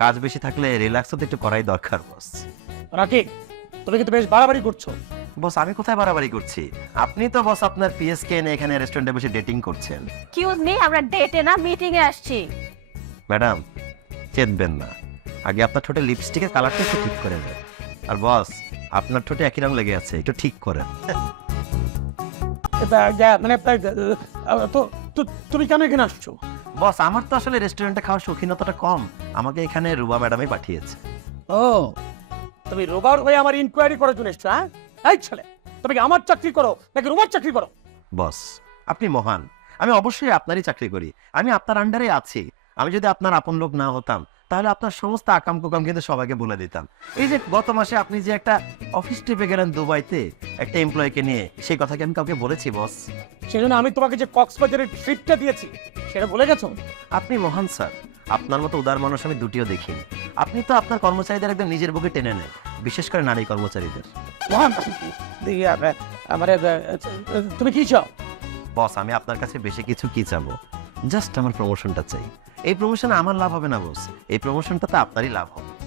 কাজ বেশি থাকলে রিল্যাক্সও তো একটু করাই দরকার বস। রাকি, তুমি কিন্তু বেশ বাড়াবাড়ি করছো। বস আমি কোথায় বাড়াবাড়ি করছি? আপনি তো বস আপনার পিএসকে এনে এখানে রেস্টুরেন্টে বসে ডেটিং করছেন। এক্সকিউজ মি, আমরা ডেটে না মিটিং এ আসছি। ম্যাডাম চেতবেন না, আগে আপনার ঠোঁটে লিপস্টিকের কালারটা একটু ঠিক করে নেন। আর বস আপনার ঠোঁটে একই রং লেগে আছে, একটু ঠিক করেন। মানে তুমি কেন এখানে আসছো? বস আমার তো আসলে রেস্টুরেন্টে খাওয়ার শৌখিনতাটা কম, আমাকে এখানে রুবা ম্যাডামই পাঠিয়েছে। ও, তুমি রোবার হয়ে আমার ইনকোয়ারি করার জন্য এসছো? হ্যাঁ, এই ছেলে, তুমি কি আমার চাকরি করো নাকি রোবার চাকরি করো? বস আপনি মহান, আমি অবশ্যই আপনারই চাকরি করি, আমি আপনার আন্ডারে আছি। আমি যদি আপনার আপন লোক না হতাম তাহলে আপনার সমস্ত আকাম কুকাম কিন্তু সবাইকে বলে দিতাম। এই যে গত মাসে আপনি যে একটা অফিস ট্রিপে গেলেন দুবাইতে একটা এমপ্লয়িকে নিয়ে, সেই কথা কি আমি কাউকে বলেছি বস? সেজন্য আমি তোমাকে যে কক্সবাজারের ট্রিপটা দিয়েছি সেটা ভুলে গেছো? আপনি মহান স্যার, আপনার মতো উদার মানুষ আমি দুটিও দেখিনি। আপনি তো আপনার কর্মচারীদের একদম নিজের বুকে টেনে নেন, বিশেষ করে নারী কর্মচারীদের। মহান, আমার তুমি কি চাও? বস আমি আপনার কাছে বেশি কিছু কি চাবো, জাস্ট আমার প্রমোশনটা চাই। এই প্রমোশনে আমার লাভ হবে না বস, এই প্রমোশনটাতে আপনারই লাভ হবে।